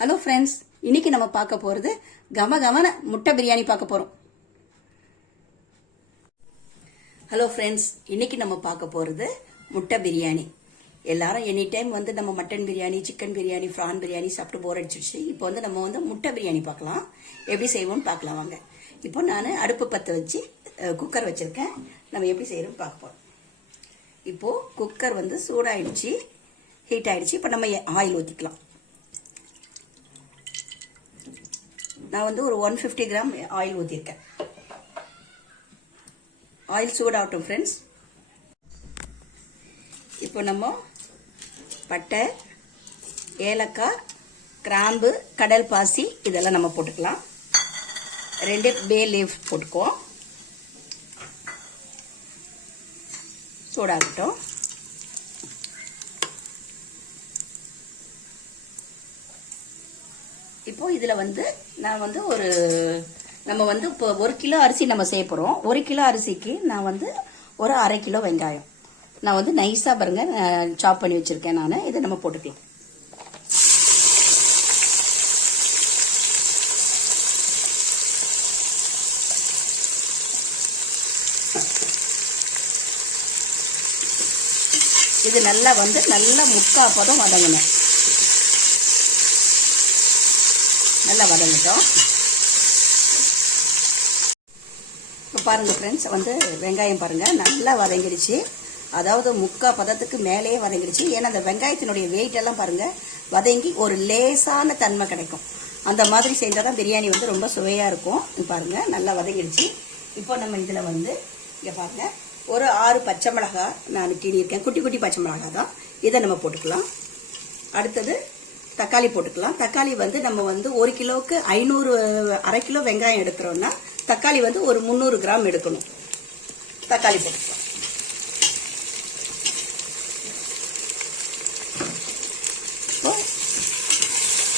Hello friends இன்னைக்கு நம்ம பார்க்க போகிறது கம கமன முட்டை பிரியாணி பார்க்க போகிறோம் ஹலோ ஃப்ரெண்ட்ஸ் இன்னைக்கு நம்ம பார்க்க போகிறது முட்டை பிரியாணி. எல்லாரும் எனி டைம் வந்து நம்ம mutton biryani chicken biryani prawn biryani சாப்பிட்டு போர் அடிச்சிருச்சு. இப்போ வந்து நம்ம வந்து முட்டை பிரியாணி பார்க்கலாம். எப்படி செய்வோம்னு பார்க்கலாம் வாங்க. இப்போ நான் அடுப்பு பற்ற வச்சு குக்கர் வச்சுருக்கேன். நம்ம எப்படி செய்கிறோம்னு பார்க்க போகிறோம் இப்போது குக்கர் வந்து சூடாயிடுச்சு ஹீட் ஆயிடுச்சு. இப்போ நம்ம ஆயில் ஊற்றிக்கலாம் நான் வந்து ஒரு ஒன் ஃபிஃப்டி கிராம் ஆயில் ஊற்றிருக்கேன் ஆயில் சூடாகட்டும் ஃப்ரெண்ட்ஸ் இப்போ நம்ம பட்டை ஏலக்காய் கிராம்பு கடல் பாசி இதெல்லாம் நம்ம போட்டுக்கலாம். ரெண்டு பே லீஃப் போட்டுக்குவோம். சூடாகட்டும். இப்போ இதில் வந்து நான் வந்து ஒரு நம்ம வந்து இப்போ ஒரு கிலோ அரிசி நம்ம செய்ய போகிறோம் ஒரு கிலோ அரிசிக்கு நான் வந்து ஒரு அரை கிலோ வெங்காயம். நான் வந்து நைஸாக பாருங்க சாப் பண்ணி வச்சுருக்கேன் நான். இதை நம்ம போட்டுக்கலாம். இது நல்லா வந்து நல்லா முக்கா பதம் வதங்கணும். நல்லா வதங்கட்டும். இப்போ பாருங்கள் ஃப்ரெண்ட்ஸ் வந்து வெங்காயம் பாருங்கள் நல்லா வதங்கிடுச்சு. அதாவது முக்கா பதத்துக்கு மேலேயே வதங்கிடுச்சு. ஏன்னா அந்த வெங்காயத்தினுடைய வெயிட் எல்லாம் பாருங்கள் வதங்கி ஒரு லேசான தன்மை கிடைக்கும். அந்த மாதிரி செஞ்சால் தான் பிரியாணி வந்து ரொம்ப சுவையாக இருக்கும். பாருங்கள் நல்லா வதங்கிடுச்சு. இப்போ நம்ம இதில் வந்து இங்கே பாருங்கள் ஒரு ஆறு பச்சை மிளகா நான் கிணியிருக்கேன் குட்டி குட்டி பச்சை மிளகா தான். இதை நம்ம போட்டுக்கலாம். அடுத்தது தக்காளி போட்டுக்கலாம். தக்காளி வந்து நம்ம வந்து ஒரு கிலோவுக்கு ஐநூறு அரை கிலோ வெங்காயம் எடுக்கிறோன்னா தக்காளி வந்து ஒரு முந்நூறு கிராம் எடுக்கணும். தக்காளி போட்டுக்கலாம். இப்போ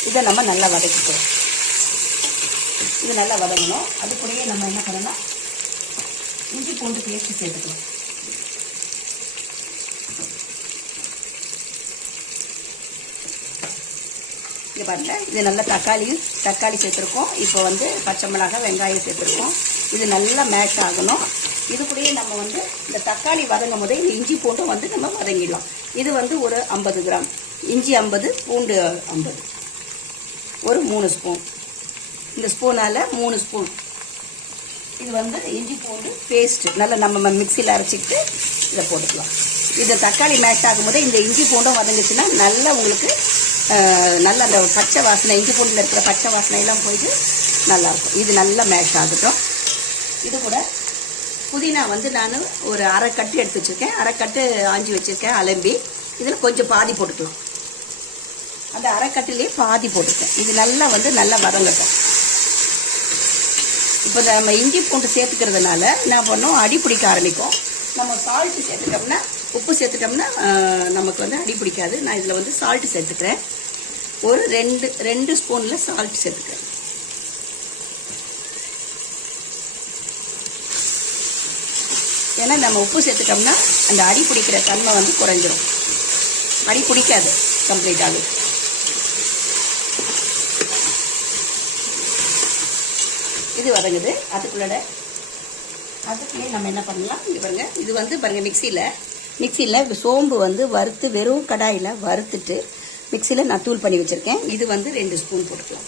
இதை நம்ம நல்லா வதக்கிக்கிறோம் இது நல்லா வதங்கணும். அது கூடயே நம்ம என்ன பண்ணணும்னா இஞ்சி பூண்டு பேஸ்ட் சேர்த்துக்கலாம். இங்கே பாருங்க. இது நல்லா தக்காளியும் தக்காளி சேர்த்துருக்கோம். இப்போ வந்து பச்சை மிளகாய் வெங்காயம் சேர்த்துருக்கோம். இது நல்லா மேஷ் ஆகணும். இது கூடயே நம்ம வந்து இந்த தக்காளி வதங்கும் போதே இந்த இஞ்சி பூண்டும் வந்து நம்ம வதங்கிடலாம். இது வந்து ஒரு ஐம்பது கிராம். இஞ்சி ஐம்பது பூண்டு ஐம்பது. ஒரு மூணு ஸ்பூன். இந்த ஸ்பூனால் மூணு ஸ்பூன். இது வந்து இஞ்சி பூண்டு பேஸ்ட்டு நல்லா நம்ம மிக்சியில் அரைச்சிக்கிட்டு இதை போட்டுக்கலாம். இந்த தக்காளி மேஷ் ஆகும்போது இந்த இஞ்சி பூண்டும் வதங்குச்சுன்னா நல்லா உங்களுக்கு நல்ல அந்த பச்சை வாசனை இஞ்சி பூண்டில் இருக்கிற பச்சை வாசனையெல்லாம் போயிட்டு நல்லாயிருக்கும். இது நல்லா மேஷ் ஆகட்டும். இது கூட புதினா வந்து நான் ஒரு அரை கட்டு எடுத்து வச்சுருக்கேன். அரை கட்டு ஆஞ்சி வச்சுருக்கேன் அலம்பி. இதில் கொஞ்சம் பாதி போட்டுக்கலாம். அந்த அரைக்கட்டுலேயே பாதி போட்டுருக்கேன் இது நல்லா வந்து நல்லா வதங்கட்டும். இப்போ நம்ம இஞ்சி பூண்டு சேர்த்துக்கிறதுனால என்ன பண்ணோம்? அடி பிடிக்க ஆரம்பிக்கும். நம்ம சால்ட்டு சேர்த்துட்டோம்னா உப்பு சேர்த்துட்டோம்னா நமக்கு வந்து அடி பிடிக்காது. நான் இதில் வந்து சால்ட்டு சேர்த்துக்கிறேன். ஒரு ரெண்டு ரெண்டு ஸ்பூனில் சால்ட் சேர்த்துக்கிறேன். ஏன்னா நம்ம உப்பு சேர்த்துட்டோம்னா அந்த அடி பிடிக்கிற தன்மை வந்து குறைஞ்சிரும். அடி பிடிக்காது கம்ப்ளீட்டாக இது வதங்குது. அதுக்குள்ளே அதுக்குள்ளே நம்ம என்ன பண்ணலாம்? இங்கே பாருங்க. இது வந்து பாருங்க மிக்சியில். மிக்சியில் சோம்பு வந்து வறுத்து வெறும் கடாயில் வறுத்துட்டு மிக்சியில் நான் தூள் பண்ணி வச்சுருக்கேன். இது வந்து ரெண்டு ஸ்பூன் போட்டுக்கலாம்.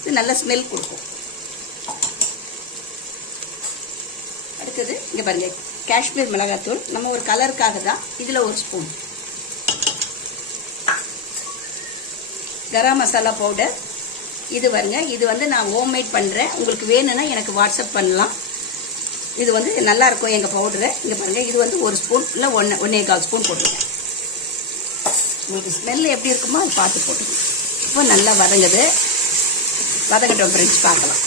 இது நல்ல ஸ்மெல் கொடுக்கும். அடுத்தது இங்கே பாருங்க காஷ்மீர் மிளகாத்தூள் நம்ம ஒரு கலருக்காக தான் இதில் ஒரு ஸ்பூன். கரம் மசாலா பவுடர் இது வருங்க இது வந்து நான் ஹோம்மேட் பண்ணுறேன் உங்களுக்கு வேணும்னா எனக்கு வாட்ஸ்அப் பண்ணலாம். இது வந்து நல்லாயிருக்கும் எங்கள் பவுடரு இங்கே பாருங்கள் இது வந்து ஒரு ஸ்பூன் இல்லை ஒன்று ஒன்றே கால் ஸ்பூன் போட்டுருங்க. உங்களுக்கு ஸ்மெல் எப்படி இருக்குமோ அது பார்த்து போட்டுருங்க இப்போ நல்லா வதங்குது. வதங்கட்டும் ஃப்ரெண்ட்ஸ் பார்க்கலாம்.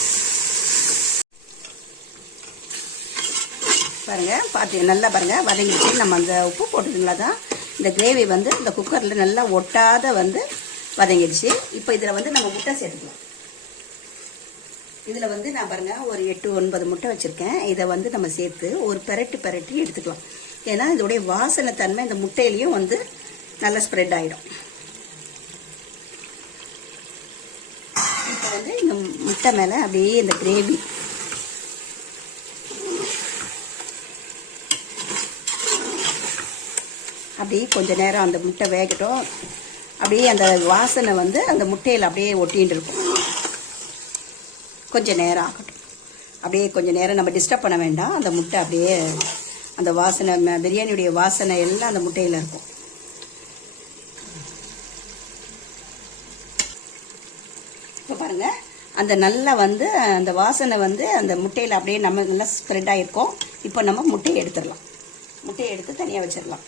பாருங்கள் பார்த்து நல்லா பாருங்கள் வதங்கிடுச்சு. நம்ம அந்த உப்பு போட்டதுங்களா தான் இந்த கிரேவி வந்து இந்த குக்கரில் நல்லா ஒட்டாத வந்து வதங்கிடுச்சு. இப்போ இதில் வந்து நம்ம முட்டை சேர்த்துக்கலாம். இதில் வந்து நான் பாருங்கள் ஒரு எட்டு ஒன்பது முட்டை வச்சுருக்கேன். இதை வந்து நம்ம சேர்த்து ஒரு பெரட்டு பெரட்டி எடுத்துக்கலாம். ஏன்னா இதோடைய வாசனை தன்மை இந்த முட்டையிலையும் வந்து நல்லா ஸ்ப்ரெட் ஆகிடும் இப்போ வந்து இந்த முட்டை மேலே அப்படியே இந்த கிரேவி அப்படியே கொஞ்சம் நேரம் அந்த முட்டை வேகட்டும். அப்படியே அந்த வாசனை வந்து அந்த முட்டையில் அப்படியே ஒட்டின்னு இருக்கும். கொஞ்சம் நேரம் ஆகட்டும். அப்படியே கொஞ்சம் நேரம் நம்ம டிஸ்டர்ப் பண்ண வேண்டாம். அந்த முட்டை அப்படியே அந்த வாசனை பிரியாணியுடைய வாசனை எல்லாம் அந்த முட்டையில் இருக்கும். இப்போ பாருங்கள் அந்த நல்லா வந்து அந்த வாசனை வந்து அந்த முட்டையில் அப்படியே நம்ம நல்லா ஸ்ப்ரெட் ஆகிருக்கும் இப்போ நம்ம முட்டையை எடுத்துடலாம். முட்டையை எடுத்து தனியாக வச்சிடலாம்.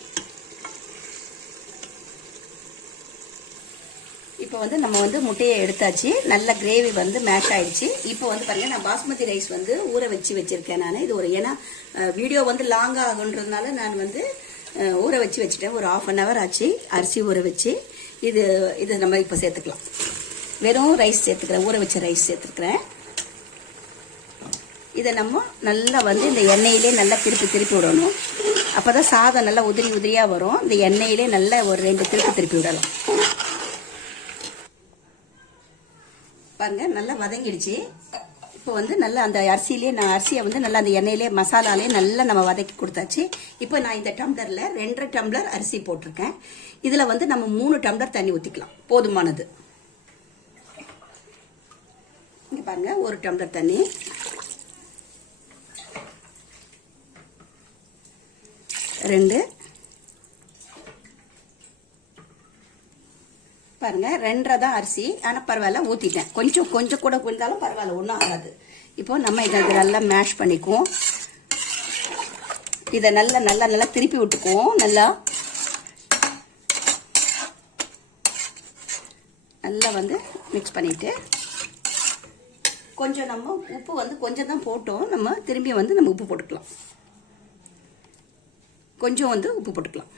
இப்போ வந்து நம்ம வந்து முட்டையை எடுத்தாச்சு. நல்ல கிரேவி வந்து மேஷ் ஆயிடுச்சு. இப்போ வந்து பாருங்க நான் பாஸ்மதி ரைஸ் வந்து ஊற வச்சு வச்சிருக்கேன் நான். இது ஒரு ஏன்னா வீடியோ வந்து லாங் ஆகுன்றதுனால நான் வந்து ஊற வச்சு வச்சுட்டேன். ஒரு ஆஃப் அன் ஹவர் ஆச்சு. அரிசி ஊற வச்சு. இது இது நம்ம இப்போ சேர்த்துக்கலாம். வெறும் ரைஸ் சேர்த்துக்கிறேன். ஊற வச்ச ரைஸ் சேர்த்துருக்குறேன் இதை நம்ம நல்லா வந்து இந்த எண்ணெயிலே நல்லா திருப்பி திருப்பி விடணும். அப்போ தான் சாதம் நல்லா உதிரி உதிரியாக வரும். இந்த எண்ணெயிலே நல்லா ஒரு ரெண்டு திருப்பி திருப்பி விடலாம். பாருங்க நல்லா வதங்கிடுச்சு. இப்போ வந்து நல்லா அந்த அரிசியிலே நான் அரிசியை வந்து நல்லா அந்த எண்ணெயிலே மசாலாலே நல்லா நம்ம வதக்கி கொடுத்தாச்சு. இப்போ நான் இந்த டம்ளரில் ரெண்டரை டம்ளர் அரிசி போட்டிருக்கேன். இதில் வந்து நம்ம மூணு டம்ளர் தண்ணி ஊற்றிக்கலாம் போதுமானது. இங்கே பாருங்க ஒரு டம்ளர் தண்ணி. ரெண்டு. பாருங்க ரெண்டரை தான் அரிசி. ஆனால் பரவாயில்ல ஊற்றிட்டேன் கொஞ்சம் கொஞ்சம் கூட இருந்தாலும் பரவாயில்ல ஒன்றும் ஆகாது. இப்போ நம்ம இதை இதை நல்லா மேஷ் பண்ணிக்குவோம். இதை நல்லா நல்லா நல்லா திருப்பி விட்டுக்குவோம். நல்லா. நல்லா வந்து மிக்ஸ் பண்ணிட்டு கொஞ்சம் நம்ம உப்பு வந்து கொஞ்சம் தான் போட்டோம். நம்ம திரும்பி வந்து நம்ம உப்பு போட்டுக்கலாம். கொஞ்சம் வந்து உப்பு போட்டுக்கலாம்.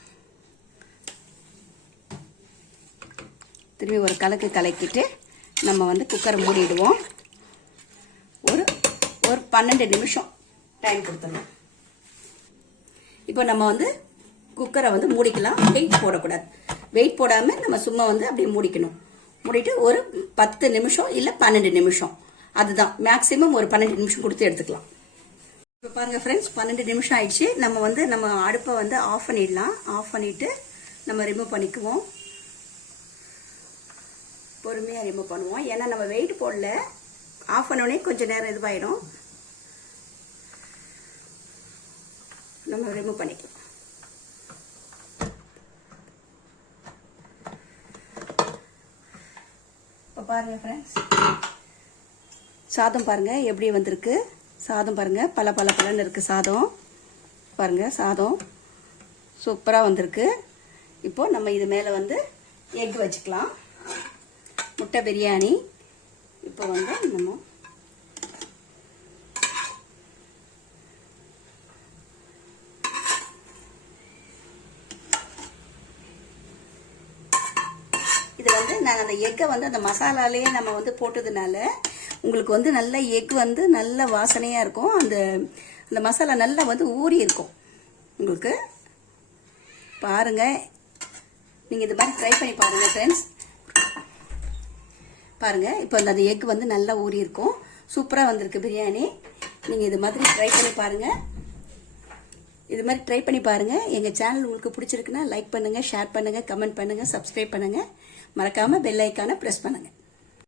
திரும்பி ஒரு கலக்கு கலக்கிட்டு நம்ம வந்து குக்கரை மூடிடுவோம். ஒரு ஒரு பன்னெண்டு நிமிஷம் டைம் கொடுத்துடணும் இப்போ நம்ம வந்து குக்கரை வந்து மூடிக்கலாம். வெயிட் போடக்கூடாது. வெயிட் போடாமல் நம்ம சும்மா வந்து அப்படியே மூடிக்கணும். மூடிட்டு ஒரு பத்து நிமிஷம் இல்லை பன்னெண்டு நிமிஷம். அதுதான். மேக்ஸிமம் ஒரு பன்னெண்டு நிமிஷம் கொடுத்து எடுத்துக்கலாம். இப்போ பாருங்கள் ஃப்ரெண்ட்ஸ் பன்னெண்டு நிமிஷம் ஆயிடுச்சு. நம்ம வந்து நம்ம அடுப்பை வந்து ஆஃப் பண்ணிடலாம். ஆஃப் பண்ணிவிட்டு நம்ம ரிமூவ் பண்ணிக்குவோம். பொறுமையாக ரிமூவ் பண்ணுவோம். ஏன்னா நம்ம வெயிட் போடல. ஆஃப் பண்ணோடனே கொஞ்சம் நேரம் இதுவாயிடும். நம்ம ரிமூவ் பண்ணிக்கலாம். இப்போ பாருங்கள் ஃப்ரெண்ட்ஸ் சாதம் பாருங்கள் எப்படி வந்திருக்கு? சாதம் பாருங்கள் பல பல பலன்னு இருக்குது சாதம். பாருங்கள் சாதம். சூப்பராக வந்திருக்கு. இப்போது நம்ம இது மேலே வந்து எக் வச்சுக்கலாம். முட்டை பிரியாணி. இப்போ வந்து நம்ம இது வந்து நான் அந்த எக்கை வந்து அந்த மசாலாலேயே நம்ம வந்து போட்டதுனால உங்களுக்கு வந்து நல்ல எக் வந்து நல்ல வாசனையாக இருக்கும். அந்த அந்த மசாலா நல்லா வந்து ஊறி இருக்கும். உங்களுக்கு பாருங்கள் நீங்கள் இது மாதிரி ட்ரை பண்ணி பாருங்கள் ஃப்ரெண்ட்ஸ் பாருங்க இப்போ அந்த எக் வந்து நல்லா ஊறி இருக்கும். சூப்பராக வந்திருக்கு பிரியாணி. நீங்கள் இது மாதிரி ட்ரை பண்ணி பாருங்க. இது மாதிரி ட்ரை பண்ணி பாருங்க. எங்கள் சேனல் உங்களுக்கு பிடிச்சிருக்குன்னா லைக் பண்ணுங்க ஷேர் பண்ணுங்க கமெண்ட் பண்ணுங்க சப்ஸ்கிரைப் பண்ணுங்க. மறக்காம பெல் ஐக்கானை ப்ரெஸ் பண்ணுங்க.